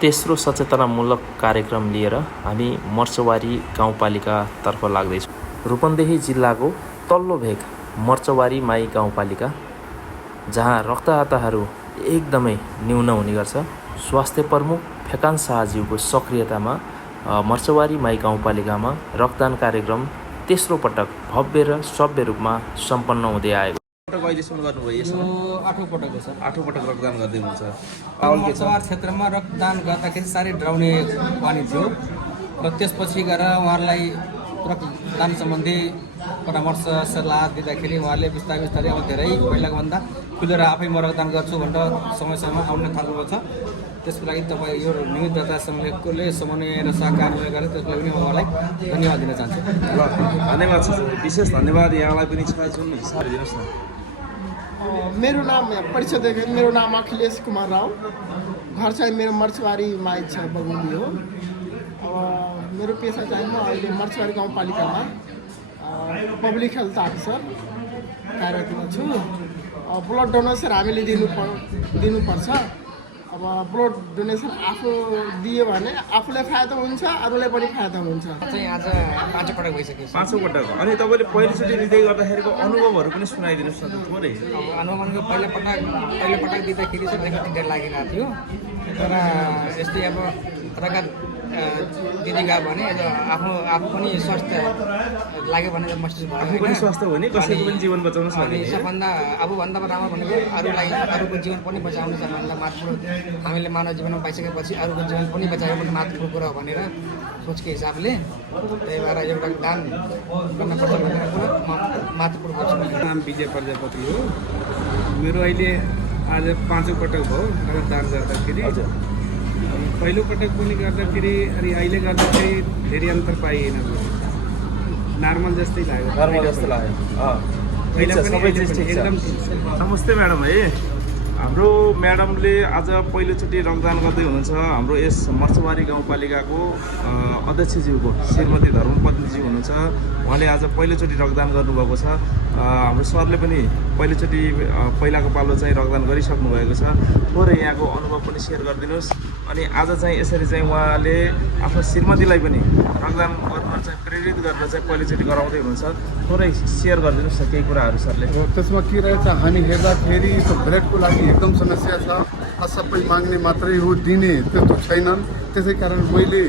तेस्रो सचेतनामूलक कार्यक्रम लिएर हामी मर्चवारी गाउँपालिकातर्फ लाग्दैछौँ। रूपन्देही जिल्लाको तल्लो भेग मर्चवारी माई गाउँपालिका, जहाँ रक्तदाताहरू एकदमै न्यून हुने गर्छ। स्वास्थ्य प्रमुख फेकान शाहज्यूको सक्रियतामा मर्चवारी माई गाउँपालिकामा रक्तदान कार्यक्रम तेस्रो पटक भव्य र सभ्य रूपमा सम्पन्न हुँदै आएको। अहिलेसम्म गर्नुभयो यसमा? आठौँ पटक हो सर। आठौँ पटक रक्तदान गर्दै हुनुहुन्छ। मर्चवार क्षेत्रमा रक्तदान गर्दाखेरि साह्रै डराउने बानी थियो र त्यसपछि गएर उहाँहरूलाई रक्तदान सम्बन्धी परामर्श सल्लाह दिँदाखेरि उहाँले बिस्तारै बिस्तारै अब धेरै पहिलाको भन्दा खुलेर आफै म रक्तदान गर्छु भनेर समय समयमा आउन थाल्नुभएको छ। त्यसको लागि तपाईँ यो निमित्तता समूहले समन्वय र सहकार्य गरेर त्यसको लागि पनि उहाँलाई धन्यवाद दिन चाहन्छु। ल धन्यवाद छ, विशेष धन्यवाद यहाँलाई पनि छ। जुन हिसाब दिनुहोस् न। मेरो नाम परिचय दिएको, मेरो नाम अखिलेश कुमार राव, घर चाहिँ मेरो मर्चवारी माई छ बगुली हो। अब मेरो पेसा चाहिँ म अहिले मर्चवारी गाउँपालिकामा पब्लिक हेल्थ अफिसर कार्यरत छु। ब्लड डोनेसन हामीले दिनुपर्छ। अब ब्लड डोनेसन आफू दियो भने आफूलाई फाइदा हुन्छ, अरूलाई पनि फाइदा हुन्छ। चाहिँ आज पाँचौँ पटक भइसक्यो। पाँचौँ पटक। अनि तपाईँले पहिलोचोटि दिँदै गर्दाखेरिको अनुभवहरू पनि सुनाइदिनुहोस् न थोरै। अनुभवको पहिलो पटक दिँदाखेरि चाहिँ अलिकति डर लागिरहेको थियो, तर यस्तै अब रगत दिँदै गयो भने आफू पनि स्वास्थ्य लाग्यो भने महसुस भयो। आफू पनि स्वास्थ्य हो नि, कसैको पनि जीवन बचाउन सक्ने। सबभन्दा आफूभन्दा राम्रो भनेको अरूको जीवन पनि बचाउनु छ भन्दा महत्त्वपूर्ण हामीले मानव जीवनमा पाइसकेपछि अरूको जीवन पनि बचाएको पनि महत्त्वपूर्ण कुरा हो भनेर सोचको हिसाबले त्यही भएर एउटा दान गर्नुपर्छ भनेर कुरा महत्त्वपूर्ण गर्छु। नाम विजय प्रजापति हो। मेरो अहिले आज पाँचौँ पटक भयो रक्तदान गर्दाखेरि। पहिलो पटक पनि गर्दाखेरि अनि अहिले गर्दाखेरि धेरै अन्तर पाइएन, नर्मल जस्तै लाग्यो। नर्मल जस्तो लाग्यो। एकदम नमस्ते म्याडम है। हाम्रो म्याडमले आज पहिलोचोटि रक्तदान गर्दै हुनुहुन्छ। हाम्रो यस मर्चवारी गाउँपालिकाको अध्यक्षज्यूको श्रीमती धर्मपत्नीज्यू हुनुहुन्छ। उहाँले आज पहिलोचोटि रक्तदान गर्नुभएको छ। हाम्रो सरले पनि पहिलाको पालो चाहिँ रक्तदान गरिसक्नु भएको छ। थोरै यहाँको अनुभव पनि सेयर गरिदिनुहोस्। अनि आज चाहिँ यसरी चाहिँ उहाँले आफ्नो श्रीमतीलाई पनि रक्तदान गर्न चाहिँ प्रेरित गरेर चाहिँ पहिलोचोटि गराउँदै हुनुहुन्छ। थोरै सेयर गरिदिनुहोस् न केही कुराहरू सरले। त्यसमा के रहेछ, हामी हेर्दाखेरि ब्लडको लागि एकदम समस्या छ। सबै माग्ने मात्रै हो, दिने त्यस्तो छैनन्। त्यसै कारण मैले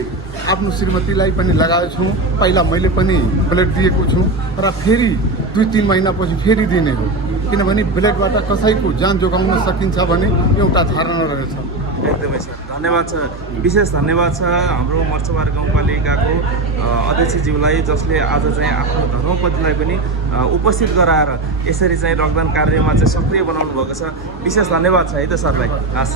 आफ्नो श्रीमतीलाई पनि लगाएको छु। पहिला मैले पनि ब्लड दिएको छु र फेरि 2-3 महिनापछि फेरि दिने हो, किनभने ब्लडबाट कसैको जान जोगाउन सकिन्छ भने एउटा धारणा रहेछ। एकदमै सर, धन्यवाद छ, विशेष धन्यवाद छ हाम्रो मर्चवार गाउँपालिकाको अध्यक्षज्यूलाई, जसले आज चाहिँ आफ्नो धर्मपतिलाई पनि उपस्थित गराएर यसरी चाहिँ रक्तदान कार्यमा चाहिँ सक्रिय बनाउनु भएको छ। विशेष धन्यवाद छ है त सरलाई। हस्।